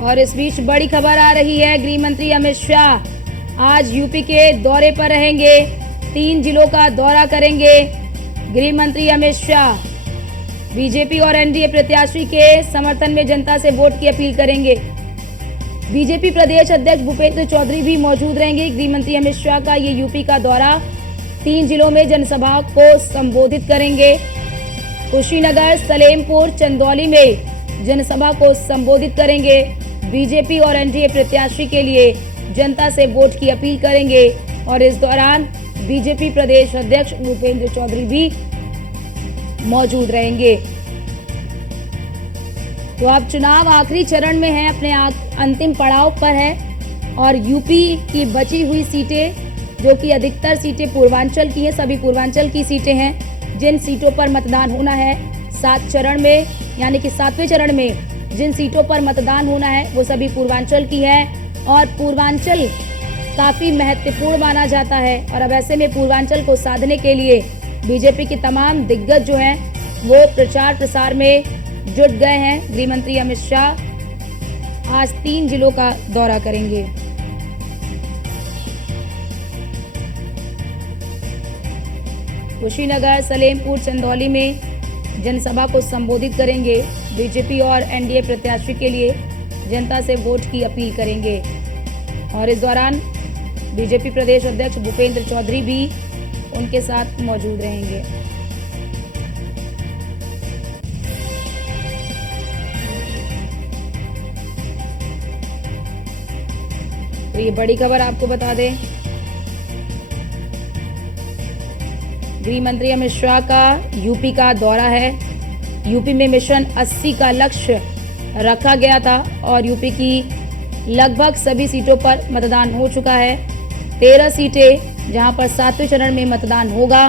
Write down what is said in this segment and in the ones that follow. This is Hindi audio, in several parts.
और इस बीच बड़ी खबर आ रही है, गृह मंत्री अमित शाह आज यूपी के दौरे पर रहेंगे। 3 जिलों का दौरा करेंगे गृह मंत्री अमित शाह। बीजेपी और एनडीए प्रत्याशी के समर्थन में जनता से वोट की अपील करेंगे। बीजेपी प्रदेश अध्यक्ष भूपेंद्र चौधरी भी मौजूद रहेंगे। गृह मंत्री अमित शाह का ये यूपी का दौरा, 3 जिलों में जनसभा को संबोधित करेंगे। कुशीनगर, सलेमपुर, चंदौली में जनसभा को संबोधित करेंगे। बीजेपी और एनडीए प्रत्याशी के लिए जनता से वोट की अपील करेंगे और इस दौरान बीजेपी प्रदेश अध्यक्ष भूपेंद्र चौधरी भी मौजूद रहेंगे। तो अब चुनाव आखिरी चरण में है, अपने अंतिम पड़ाव पर है और यूपी की बची हुई सीटें, जो कि अधिकतर सीटें पूर्वांचल की हैं, सभी पूर्वांचल की सीटें हैं। जिन सीटों पर मतदान होना है 7 चरण में, यानी कि 7वें चरण में जिन सीटों पर मतदान होना है वो सभी पूर्वांचल की है और पूर्वांचल काफी महत्वपूर्ण माना जाता है। और अब ऐसे में पूर्वांचल को साधने के लिए बीजेपी के तमाम दिग्गज जो हैं वो प्रचार प्रसार में जुट गए हैं। गृह मंत्री अमित शाह आज 3 जिलों का दौरा करेंगे। कुशीनगर, सलेमपुर, चंदौली में जनसभा को संबोधित करेंगे। बीजेपी और एनडीए प्रत्याशी के लिए जनता से वोट की अपील करेंगे और इस दौरान बीजेपी प्रदेश अध्यक्ष भूपेंद्र चौधरी भी उनके साथ मौजूद रहेंगे। तो ये बड़ी खबर आपको बता दें, गृह मंत्री अमित शाह का यूपी का दौरा है। यूपी में मिशन 80 का लक्ष्य रखा गया था और यूपी की लगभग सभी सीटों पर मतदान हो चुका है। 13 सीटें जहां पर 7वें चरण में मतदान होगा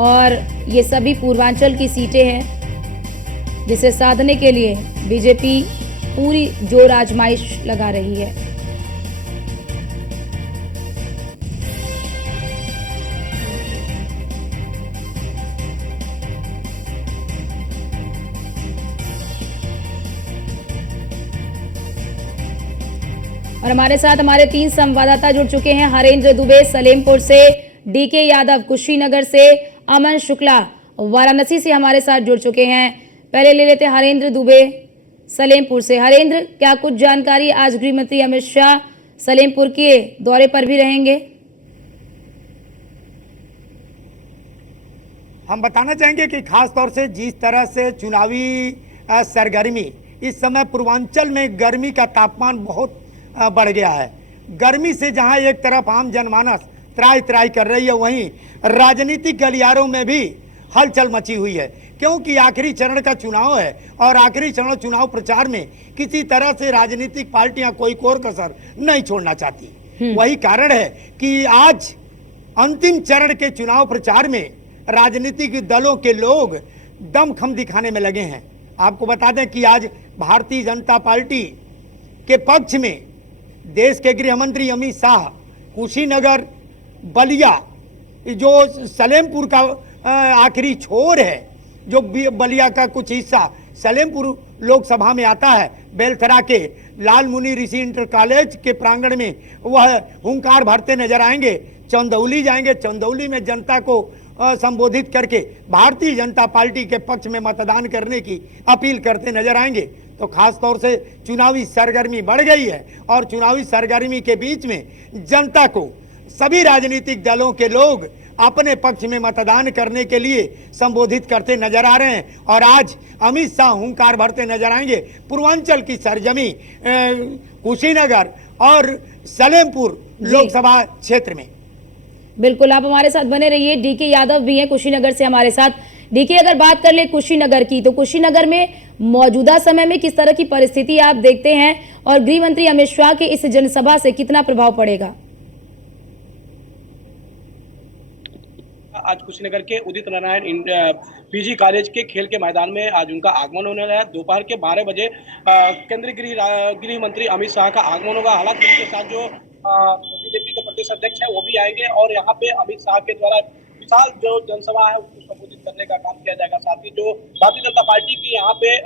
और ये सभी पूर्वांचल की सीटें हैं, जिसे साधने के लिए बीजेपी पूरी जोर आजमाइश लगा रही है। और हमारे साथ हमारे 3 संवाददाता जुड़ चुके हैं। हरेंद्र दुबे सलेमपुर से, डीके यादव कुशीनगर से, अमन शुक्ला वाराणसी से हमारे साथ जुड़ चुके हैं। पहले ले लेते हैं हरेंद्र दुबे सलेमपुर से। हरेंद्र, क्या कुछ जानकारी, आज गृह मंत्री अमित शाह सलेमपुर के दौरे पर भी रहेंगे? हम बताना चाहेंगे कि खास तौर से जिस तरह से चुनावी सरगर्मी इस समय पूर्वांचल में गर्मी का तापमान बहुत बढ़ गया है। गर्मी से जहां एक तरफ आम जनमानस त्राई त्राई कर रही है, वहीं राजनीतिक गलियारों में भी हलचल मची हुई है, क्योंकि आखिरी चरण का चुनाव है और आखिरी चरण चुनाव प्रचार में किसी तरह से राजनीतिक पार्टियां कोई कोर कसर नहीं छोड़ना चाहती। वही कारण है कि आज अंतिम चरण के चुनाव प्रचार में राजनीतिक दलों के लोग दमखम दिखाने में लगे हैं। आपको बता दें कि आज भारतीय जनता पार्टी के पक्ष में देश के गृह मंत्री अमित शाह कुशीनगर, बलिया, जो सलेमपुर का आखिरी छोर है, जो बलिया का कुछ हिस्सा सलेमपुर लोकसभा में आता है, बेलथरा के लाल मुनि ऋषि इंटर कॉलेज के प्रांगण में वह हुंकार भरते नजर आएंगे। चंदौली जाएंगे, चंदौली में जनता को संबोधित करके भारतीय जनता पार्टी के पक्ष में मतदान करने की अपील करते नजर आएंगे। तो खास तौर से चुनावी सरगर्मी बढ़ गई है और चुनावी सरगर्मी के बीच में जनता को सभी राजनीतिक दलों के लोग अपने पक्ष में मतदान करने के लिए संबोधित करते नजर आ रहे हैं और आज अमित शाह हुंकार भरते नजर आएंगे पूर्वांचल की सरजमी कुशीनगर और सलेमपुर लोकसभा क्षेत्र में। बिल्कुल, आप हमारे साथ बने रहिए। डीके यादव भी हैं कुशीनगर से हमारे साथ। डीके, अगर बात कर ले कुशीनगर की, तो कुशीनगर में मौजूदा समय में किस तरह की परिस्थिति आप देखते हैं और गृह मंत्री अमित शाह के इस जनसभा से कितना प्रभाव पड़ेगा? आज कुशीनगर के उदित नारायण पीजी कॉलेज के खेल के मैदान में आज उनका आगमन होने वाला है। दोपहर के 12 बजे केंद्रीय गृह मंत्री अमित शाह का आगमन होगा। हालांकि उनके साथ जो बीजेपी के प्रदेश अध्यक्ष है वो भी आएंगे और यहाँ पे अमित शाह के द्वारा विशाल जो जनसभा है उसको संबोधित करने का काम किया जाएगा। साथ ही जो भारतीय जनता पार्टी की यहाँ पे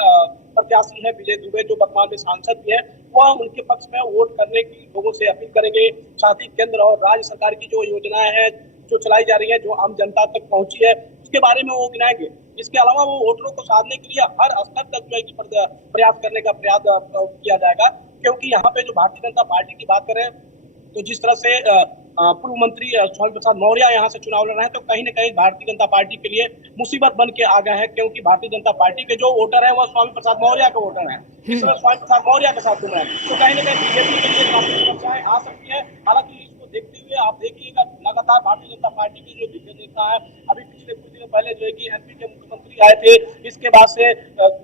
प्रत्याशी है विजय दुबे, जो वर्तमान में सांसद भी है, वह उनके पक्ष में वोट करने की लोगों से अपील करेंगे। साथ ही केंद्र और राज्य सरकार की जो योजनाएं हैं जो चलाई जा रही है, जो आम जनता तक पहुंची है, उसके बारे में वो गिनाएंगे। इसके अलावा वो वोटरों को साधने के लिए हर स्तर तक जो है कि प्रयास करने का प्रयास किया जाएगा, क्योंकि यहाँ पे जो भारतीय जनता पार्टी की बात करें तो जिस तरह से पूर्व मंत्री स्वामी प्रसाद मौर्य यहाँ से चुनाव लड़ रहे हैं, तो कहीं न कहीं भारतीय जनता पार्टी के लिए मुसीबत बन के आ गए हैं, क्योंकि भारतीय जनता पार्टी के जो वोटर हैं वह स्वामी प्रसाद मौर्य के वोटर हैं। इस समय स्वामी प्रसाद मौर्य के साथ घूम रहे हैं, तो कहीं न कहीं बीजेपी के लिए काफी समस्याएं आ सकती है। हालांकि इसको देखते हुए आप देखिएगा, लगातार भारतीय जनता पार्टी के जो दिग्गज नेता है, अभी पिछले कुछ दिनों पहले जो है कि एमपी के मुख्यमंत्री आए थे, इसके बाद से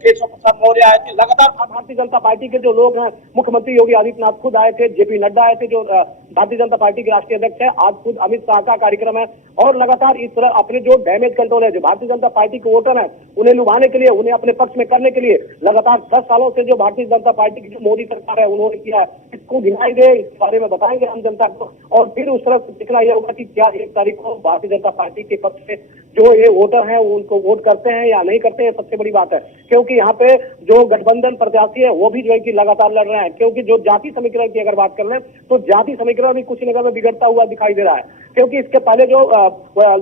केशव प्रसाद मौर्य आए थे। लगातार भारतीय जनता पार्टी के जो लोग हैं, मुख्यमंत्री योगी आदित्यनाथ खुद आए थे, जेपी नड्डा आए थे, जो भारतीय जनता पार्टी के राष्ट्रीय अध्यक्ष है, आज खुद अमित शाह का कार्यक्रम है। और लगातार इस तरह अपने जो डैमेज कंट्रोल है, जो भारतीय जनता पार्टी के वोटर हैं, उन्हें लुभाने के लिए, उन्हें अपने पक्ष में करने के लिए लगातार 10 सालों से जो भारतीय जनता पार्टी की जो मोदी सरकार है उन्होंने किया है, इसको गिनाई दे, इस बारे में बताएंगे आम जनता को। और फिर उस तरह दिखना यह होगा कि क्या 1 तारीख को भारतीय जनता पार्टी के पक्ष में जो ये वोटर हैं उनको वोट करते हैं या नहीं करते हैं, सबसे बड़ी बात है। क्योंकि यहाँ पे जो गठबंधन प्रत्याशी है वो भी जो है कि लगातार लड़ रहे हैं, क्योंकि जो जाति समीकरण की अगर बात कर लें तो जाति समीकरण भी कुछ नगर में बिगड़ता हुआ दिखाई दे रहा है। क्योंकि इसके पहले जो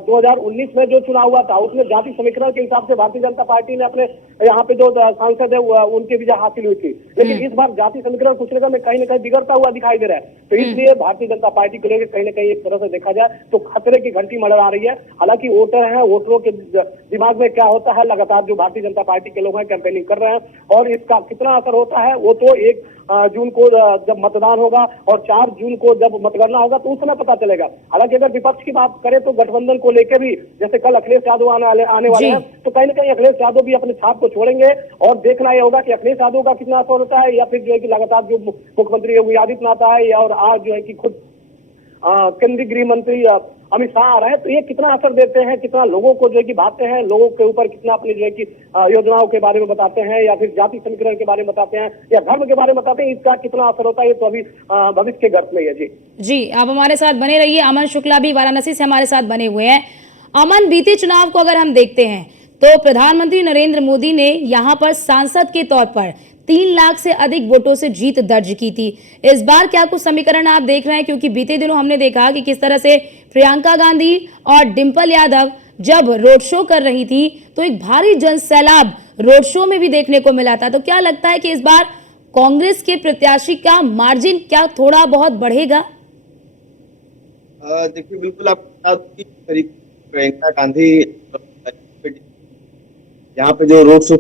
2019 में जो चुनाव हुआ था उसमें जाति समीकरण के हिसाब से भारतीय जनता पार्टी ने अपने यहाँ पे जो सांसद है उनकी विजय हासिल हुई थी, लेकिन इस बार जाति समीकरण कुछ नगर में कहीं ना कहीं बिगड़ता हुआ दिखाई दे रहा है। तो इसलिए भारतीय जनता पार्टी को लेकर कहीं ना कहीं एक तरह से देखा जाए तो खतरे की घंटी मंडरा रही है। हालांकि वोटर है, वोटरों के दिमाग में क्या होता है, लगातार जो भारतीय जनता पार्टी के लोग हैं कैंपेनिंग कर रहे हैं, और इसका कितना असर होता है वो तो 1 जून को जब मतदान होगा और 4 जून को जब मतगणना होगा तो उस समय पता चलेगा। हालांकि अगर विपक्ष की बात करें तो गठबंधन को लेकर भी, जैसे कल अखिलेश यादव आने वाले हैं, तो कहीं ना कहीं अखिलेश यादव भी अपने छाप को छोड़ेंगे, और देखना यह होगा कि अखिलेश यादव का कितना असर होता है, या फिर जो है कि लगातार जो मुख्यमंत्री योगी आदित्यनाथ आए और आज जो है कि खुद केंद्रीय गृह मंत्री अमित शाह आ रहे हैं, तो ये कितना असर देते हैं, कितना लोगों को जो है कि भागते हैं, लोगों के ऊपर कितना अपनी जो है कि योजनाओं के बारे में बताते हैं, या फिर जाति समीकरण के बारे में बताते हैं, या धर्म के बारे में बताते हैं, इसका कितना असर होता है ये तो अभी भविष्य के गर्त में है। जी आप हमारे साथ बने रहिए। अमन शुक्ला भी वाराणसी से हमारे साथ बने हुए हैं। अमन, बीते चुनाव को अगर हम देखते हैं तो प्रधानमंत्री नरेंद्र मोदी ने यहाँ पर सांसद के तौर पर 3 लाख से अधिक वोटों से जीत दर्ज की थी। इस बार क्या कुछ समीकरण आप देख रहे हैं? क्योंकि बीते दिनों हमने देखा कि किस तरह से प्रियंका गांधी और डिंपल यादव जब रोड शो कर रही थी तो एक भारी जन सैलाब रोड शो में भी देखने को मिला था। तो क्या लगता है कि इस बार कांग्रेस के प्रत्याशी का मार्जिन क्या थोड़ा बहुत बढ़ेगा? देखिए, बिल्कुल आप प्रियंका गांधी यहाँ पे जो रोड शो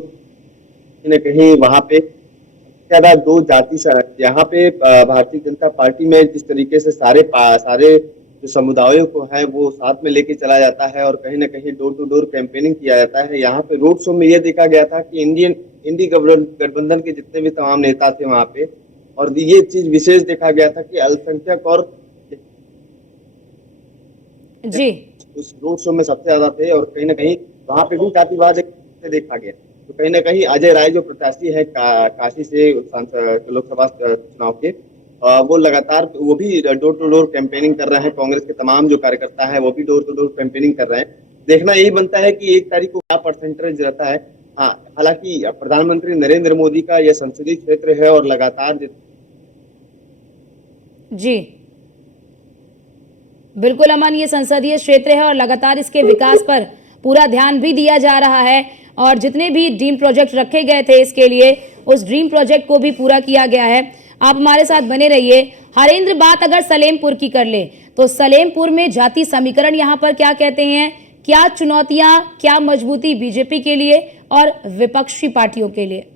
कहीं वहां पे ज्यादा 2 जाति यहाँ पे भारतीय जनता पार्टी में जिस तरीके से सारे जो समुदायों को है वो साथ में लेके चला जाता है, और कहीं ना कहीं डोर टू डोर कैंपेनिंग किया जाता है। यहाँ पे रोड शो में ये देखा गया था कि इंडी गठबंधन के जितने भी तमाम नेता थे वहां पे, और ये चीज विशेष देखा गया था कि अल्पसंख्यक और जी उस रोड शो में सबसे ज्यादा थे, और कहीं ना कहीं वहां पे भी जातिवाद देखा गया। तो कहीं ना कहीं अजय राय जो प्रत्याशी है काशी से लोकसभा चुनाव के, वो लगातार वो भी डोर टू डोर कैंपेनिंग कर रहे हैं। कांग्रेस के तमाम जो कार्यकर्ता है वो भी डोर टू डोर कैंपेनिंग कर रहे हैं। देखना यही बनता है कि 1 तारीख को क्या परसेंटेज रहता है। हाँ, हालांकि प्रधानमंत्री नरेंद्र मोदी का यह संसदीय क्षेत्र है और लगातार जी बिल्कुल अमन, ये संसदीय क्षेत्र है और लगातार इसके विकास पर पूरा ध्यान भी दिया जा रहा है, और जितने भी ड्रीम प्रोजेक्ट रखे गए थे इसके लिए उस ड्रीम प्रोजेक्ट को भी पूरा किया गया है। आप हमारे साथ बने रहिए। हरेंद्र, बात अगर सलेमपुर की कर ले तो सलेमपुर में जाति समीकरण यहाँ पर क्या कहते हैं? क्या चुनौतियां, क्या मजबूती बीजेपी के लिए और विपक्षी पार्टियों के लिए?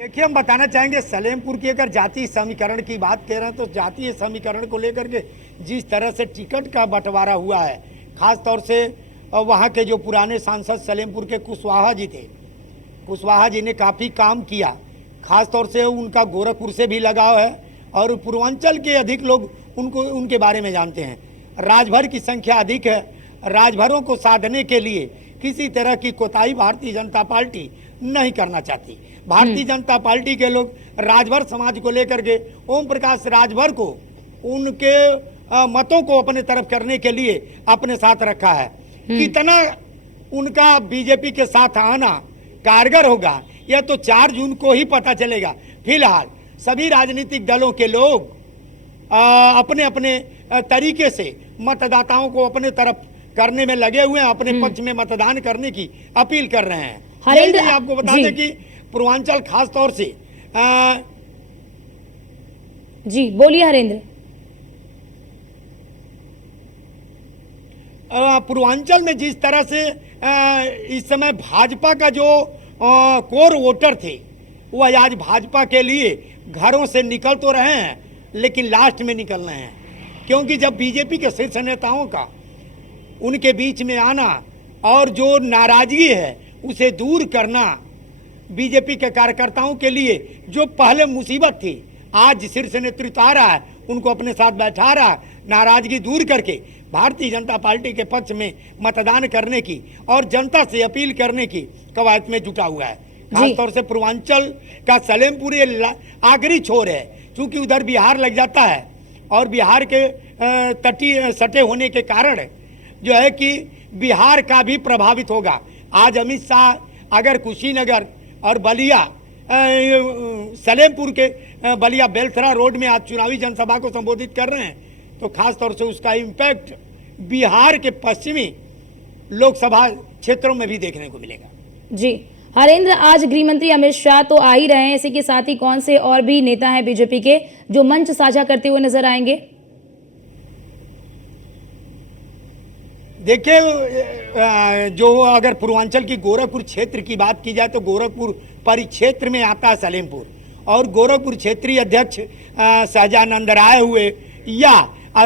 देखिए, हम बताना चाहेंगे सलेमपुर की अगर जाति समीकरण की बात कर रहे हैं तो जातीय समीकरण को लेकर के जिस तरह से टिकट का बंटवारा हुआ है, खास तौर से वहाँ के जो पुराने सांसद सलेमपुर के कुशवाहा जी थे, कुशवाहा जी ने काफ़ी काम किया। खास तौर से उनका गोरखपुर से भी लगाव है और पूर्वांचल के अधिक लोग उनके बारे में जानते हैं। राजभर की संख्या अधिक है। राजभरों को साधने के लिए किसी तरह की कोताही भारतीय जनता पार्टी नहीं करना चाहती। भारतीय जनता पार्टी के लोग राजभर समाज को लेकर के ओम प्रकाश राजभर को उनके मतों को अपने तरफ करने के लिए अपने साथ रखा है। कितना उनका बीजेपी के साथ आना कारगर होगा यह तो 4 जून को ही पता चलेगा। फिलहाल सभी राजनीतिक दलों के लोग अपने अपने तरीके से मतदाताओं को अपने तरफ करने में लगे हुए हैं, अपने पक्ष में मतदान करने की अपील कर रहे हैं। हरेंद्र, यही आपको बता दें कि पूर्वांचल खास तौर से जी बोलिए हरेंद्र। पूर्वांचल में जिस तरह से इस समय भाजपा का जो कोर वोटर थे वह आज भाजपा के लिए घरों से निकल तो रहे हैं लेकिन लास्ट में निकल रहे हैं, क्योंकि जब बीजेपी के शीर्ष नेताओं का उनके बीच में आना और जो नाराजगी है उसे दूर करना बीजेपी के कार्यकर्ताओं के लिए जो पहले मुसीबत थी, आज शीर्ष नेतृत्व आ रहा है, उनको अपने साथ बैठा रहा है, नाराजगी दूर करके भारतीय जनता पार्टी के पक्ष में मतदान करने की और जनता से अपील करने की कवायद में जुटा हुआ है। खासतौर से पूर्वांचल का सलेमपुर ये आखिरी छोर है, क्योंकि उधर बिहार लग जाता है और बिहार के तटीय सटे होने के कारण जो है कि बिहार का भी प्रभावित होगा। आज अमित शाह अगर कुशीनगर और बलिया सलेमपुर के बलिया बेलथरा रोड में आज चुनावी जनसभा को संबोधित कर रहे हैं तो खास तौर से उसका इम्पैक्ट बिहार के पश्चिमी लोकसभा क्षेत्रों में भी देखने को मिलेगा। जी हरेंद्र, आज गृह मंत्री अमित शाह तो आ ही रहे हैं, इसी के साथ ही कौन से और भी नेता हैं बीजेपी के जो मंच साझा करते हुए नजर आएंगे? देखिए, जो अगर पूर्वांचल की गोरखपुर क्षेत्र की बात की जाए तो गोरखपुर परिक्षेत्र में आता है सलेमपुर, और गोरखपुर क्षेत्रीय अध्यक्ष सहजानंद राय हुए या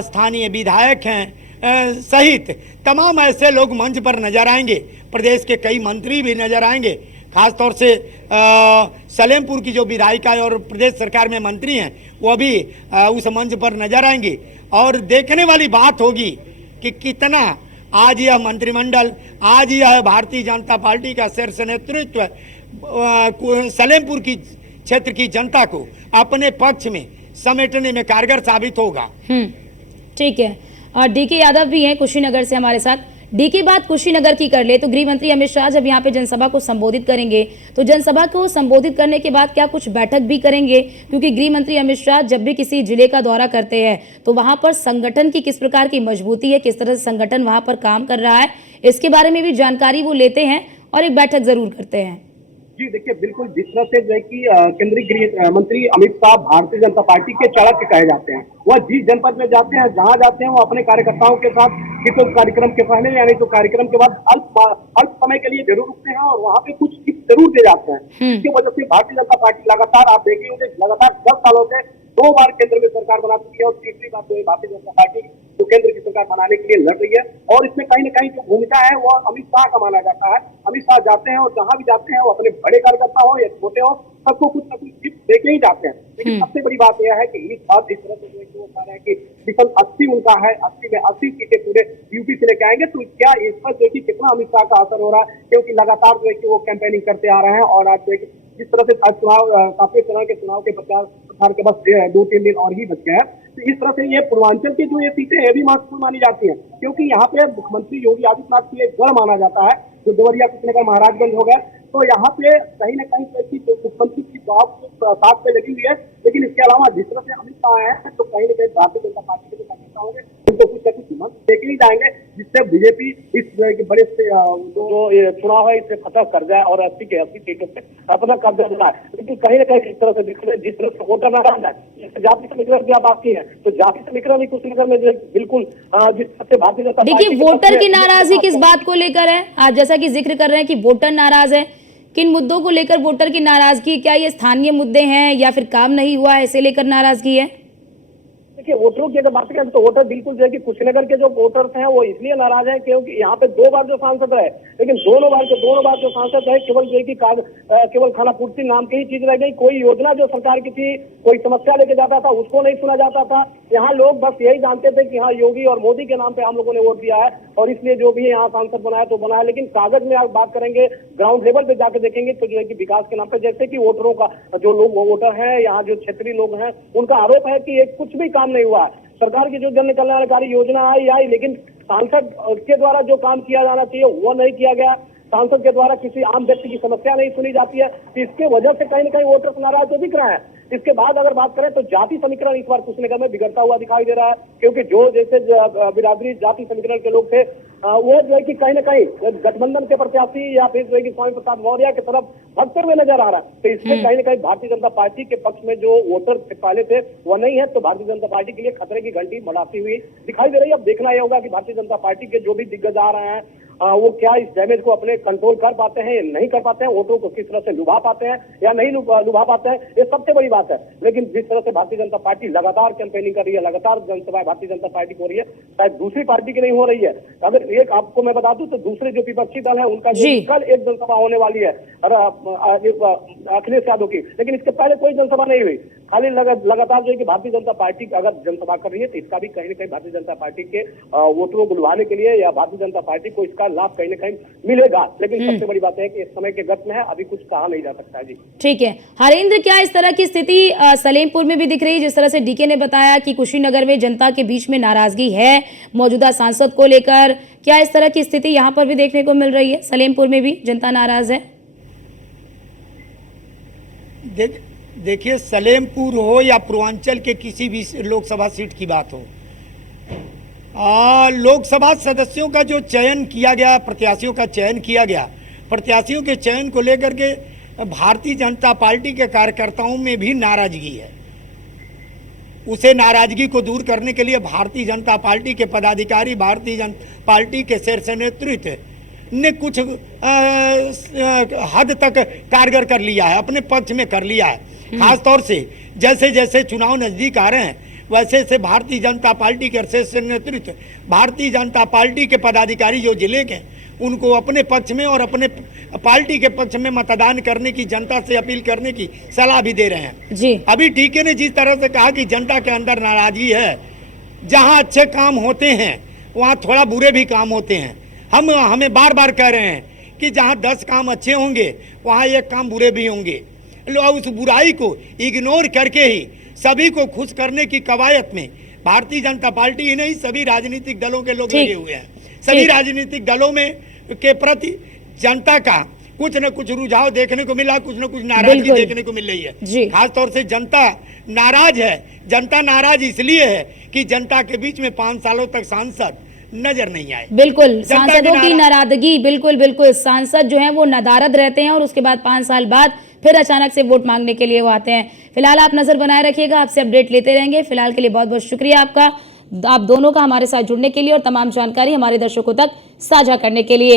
स्थानीय विधायक हैं सहित तमाम ऐसे लोग मंच पर नजर आएंगे। प्रदेश के कई मंत्री भी नजर आएंगे, खासतौर से सलेमपुर की जो विधायिका और प्रदेश सरकार में मंत्री हैं वो भी उस मंच पर नजर आएंगे। और देखने वाली बात होगी कि कितना आज यह मंत्रिमंडल, आज यह भारतीय जनता पार्टी का शीर्ष नेतृत्व सलेमपुर की क्षेत्र की जनता को अपने पक्ष में समेटने में कारगर साबित होगा। ठीक है, और डीके यादव भी हैं कुशीनगर से हमारे साथ। डीके बात कुशीनगर की कर ले तो गृह मंत्री अमित शाह जब यहाँ पे जनसभा को संबोधित करेंगे तो जनसभा को संबोधित करने के बाद क्या कुछ बैठक भी करेंगे? क्योंकि गृह मंत्री अमित शाह जब भी किसी जिले का दौरा करते हैं तो वहां पर संगठन की किस प्रकार की मजबूती है, किस तरह से संगठन वहां पर काम कर रहा है, इसके बारे में भी जानकारी वो लेते हैं और एक बैठक जरूर करते हैं। जी देखिए, बिल्कुल जिस तरह से जो है कि केंद्रीय गृह मंत्री अमित शाह भारतीय जनता पार्टी के चाणक्य कहे जाते हैं, वह जिस जनपद में जाते हैं, जहां जाते हैं, वो अपने कार्यकर्ताओं के साथ किसी कार्यक्रम के पहले यानी तो कार्यक्रम के बाद अल्प समय के लिए जरूर रुकते हैं और वहां पे कुछ टिप्स जरूर दे जाते हैं। इसकी वजह से भारतीय जनता पार्टी लगातार, आप देखें होंगे, लगातार 10 सालों से 2 बार केंद्र में सरकार बना चुकी है और तीसरी बार जो है भारतीय जनता पार्टी जो केंद्र की सरकार बनाने के लिए लड़ रही है। और इसमें कहीं न कहीं जो भूमिका है वो अमित शाह का माना जाता है। अमित शाह जाते हैं और जहां भी जाते हैं वो अपने बड़े कार्यकर्ता हो या छोटे हो, सबको कुछ न कुछ टिप्स देके ही जाते हैं। लेकिन सबसे बड़ी बात यह है कि इस बार जिस तरह से वो कह रहे हैं कि मिशन 80 उनका है, 80 में 80 सीटें पूरे यूपी से लेके आएंगे, तो क्या इस पर देखिए कितना अमित शाह का असर हो रहा है, क्योंकि लगातार जो है कि वो कैंपेनिंग करते आ रहे हैं। और आज देखिए जिस तरह से आज काफी तरह के चुनाव के प्रचार के बस 2-3 दिन और ही बच गए हैं, तो इस तरह से ये पूर्वांचल की जो ये सीटें है भी महत्वपूर्ण मानी जाती हैं, क्योंकि यहाँ पे मुख्यमंत्री योगी आदित्यनाथ की एक गढ़ माना जाता है जो देवरिया कुशीनगर महाराजगंज हो गया। तो यहाँ पे कहीं न कहीं मुख्यमंत्री की जॉब साथ पे लगी हुई है। लेकिन इसके अलावा जिस तरह से अमित शाह है तो कहीं न कहीं भारतीय जनता पार्टी के जो कार्यकर्ता होंगे उनको कुछ न कुछ मंच देके ही जाएंगे, जिससे बीजेपी इस बड़े से जो ये चुनाव है इसे फतह कर जाए और 80 के 80 सीटों पे अपना कब्जा जमाए। लेकिन कहीं न कहीं इस तरह से दिख रहे, जिस तरह से वोटर नाराज है, जाति समीकरण की आप की है तो जाति समीकरण भी कुशीनगर में बिल्कुल जिस तरह से भारतीय जनता पार्टी, देखिए वोटर की नाराजगी किस बात को लेकर है? आज जैसा कि जिक्र कर रहे हैं कि वोटर नाराज है, किन मुद्दों को लेकर वोटर की नाराजगी? क्या ये स्थानीय मुद्दे हैं या फिर काम नहीं हुआ है इसे लेकर नाराजगी है? देखिए, वोटरों की अगर बात करें तो वोटर बिल्कुल जो है कि कुशीनगर के जो वोटर्स हैं वो इसलिए नाराज हैं क्योंकि यहाँ पे 2 बार जो सांसद रहे, लेकिन दोनों बार जो सांसद रहे केवल जो है कि केवल खाना पूर्ति नाम की ही चीज रह गई। कोई योजना जो सरकार की थी, कोई समस्या लेके जाता था उसको नहीं सुना जाता था। यहाँ लोग बस यही जानते थे कि हाँ योगी और मोदी के नाम पे हम लोगों ने वोट दिया है और इसलिए जो भी यहाँ सांसद बनाया तो बनाया। लेकिन कागज में आप बात करेंगे, ग्राउंड लेवल पे जाके देखेंगे तो जो है कि विकास के नाम पे, जैसे कि वोटरों का जो लोग वोटर हैं, यहाँ जो क्षेत्रीय लोग हैं, उनका आरोप है कि कुछ भी काम नहीं हुआ है। सरकार की जो जन कल्याणकारी योजना आई, लेकिन सांसद के द्वारा जो काम किया जाना चाहिए वो नहीं किया गया। सांसद के द्वारा किसी आम व्यक्ति की समस्या नहीं सुनी जाती है, तो इसके वजह से कहीं न कहीं वोटर्स नाराज तो दिख रहे हैं। इसके बाद अगर बात करें तो जाति समीकरण इस बार कुशीनगर में बिगड़ता हुआ दिखाई दे रहा है, क्योंकि जो जैसे बिरादरी जाति समीकरण के लोग थे वो जो है कि कहीं न कहीं गठबंधन के प्रत्याशी या फिर जो है कि स्वामी प्रसाद मौर्य की तरफ भगते हुए नजर आ रहा है। तो इससे कहीं न कहीं भारतीय जनता पार्टी के पक्ष में जो वोटर पहले थे वो नहीं है, तो भारतीय जनता पार्टी के लिए खतरे की घंटी बढ़ाती हुई दिखाई दे रही है। अब देखना यह होगा कि भारतीय जनता पार्टी के जो भी दिग्गज आ रहे हैं वो क्या इस डैमेज को अपने कंट्रोल कर पाते हैं या नहीं कर पाते हैं, वोटरों को किस तरह से लुभा पाते हैं या नहीं लुभा पाते हैं, ये सबसे बड़ी बात है। लेकिन जिस तरह से भारतीय जनता पार्टी लगातार कैंपेनिंग कर रही है, लगातार जनसभाएं भारतीय जनता पार्टी को हो रही है, शायद दूसरी पार्टी की नहीं हो रही है। अगर एक आपको मैं बता दूं तो दूसरे जो विपक्षी दल है उनका जो कल एक जनसभा होने वाली है अखिलेश यादव की, लेकिन इसके पहले कोई जनसभा नहीं हुई। खाली लगातार जो है कि भारतीय जनता पार्टी अगर जनसभा कर रही है तो इसका भी कहीं न कहीं भारतीय जनता पार्टी के वोटरों को लुभाने के लिए या भारतीय जनता पार्टी को इसका लाभ कहीं न कहीं मिलेगा। लेकिन सबसे बड़ी बात है कि इस समय के गत में है, अभी कुछ कहा नहीं जा सकता है। जी ठीक है हरेंद्र, क्या इस तरह की स्थिति सलेमपुर में भी दिख रही है? जिस तरह से डीके ने बताया कि कुशीनगर में जनता के बीच में नाराजगी है मौजूदा सांसद को लेकर, क्या इस तरह की स्थिति यहाँ पर भी देखने को मिल रही है? सलेमपुर में भी जनता नाराज है? देखिए, सलेमपुर हो या पूर्वांचल के किसी भी लोकसभा सीट की बात हो, लोकसभा सदस्यों का जो चयन किया गया, प्रत्याशियों का चयन किया गया, प्रत्याशियों के चयन को लेकर के भारतीय जनता पार्टी के कार्यकर्ताओं में भी नाराजगी है। उसे नाराजगी को दूर करने के लिए भारतीय जनता पार्टी के पदाधिकारी, भारतीय जनता पार्टी के शीर्ष नेतृत्व ने कुछ हद तक कारगर कर लिया है, अपने पक्ष में कर लिया है। खास तौर से जैसे जैसे चुनाव नजदीक आ रहे हैं वैसे से भारतीय जनता पार्टी के शीर्ष नेतृत्व, भारतीय जनता पार्टी के पदाधिकारी जो जिले के, उनको अपने पक्ष में और अपने पार्टी के पक्ष में मतदान करने की, जनता से अपील करने की सलाह भी दे रहे हैं। जी अभी डीके ने जिस तरह से कहा कि जनता के अंदर नाराजगी है, जहां अच्छे काम होते हैं वहां थोड़ा बुरे भी काम होते हैं। हमें बार बार कह रहे हैं कि जहां 10 काम अच्छे होंगे वहां 1 काम बुरे भी होंगे। लोग उस बुराई को इग्नोर करके ही सभी को खुश करने की कवायद में भारतीय जनता पार्टी ही नहीं, सभी राजनीतिक दलों के लोग लगे हुए हैं। सभी राजनीतिक दलों में के प्रति जनता का कुछ न कुछ रुझाव देखने को मिला, कुछ न कुछ नाराजगी देखने को मिल रही है। खास तौर से जनता नाराज है। जनता नाराज इसलिए है कि जनता के बीच में 5 सालों तक सांसद नजर नहीं आए। बिल्कुल, सांसदों की नाराजगी, बिल्कुल सांसद जो हैं वो नदारद रहते हैं और उसके बाद 5 साल बाद फिर अचानक से वोट मांगने के लिए वो आते हैं। फिलहाल आप नजर बनाए रखिएगा, आपसे अपडेट लेते रहेंगे। फिलहाल के लिए बहुत बहुत शुक्रिया आपका, आप दोनों का हमारे साथ जुड़ने के लिए और तमाम जानकारी हमारे दर्शकों तक साझा करने के लिए।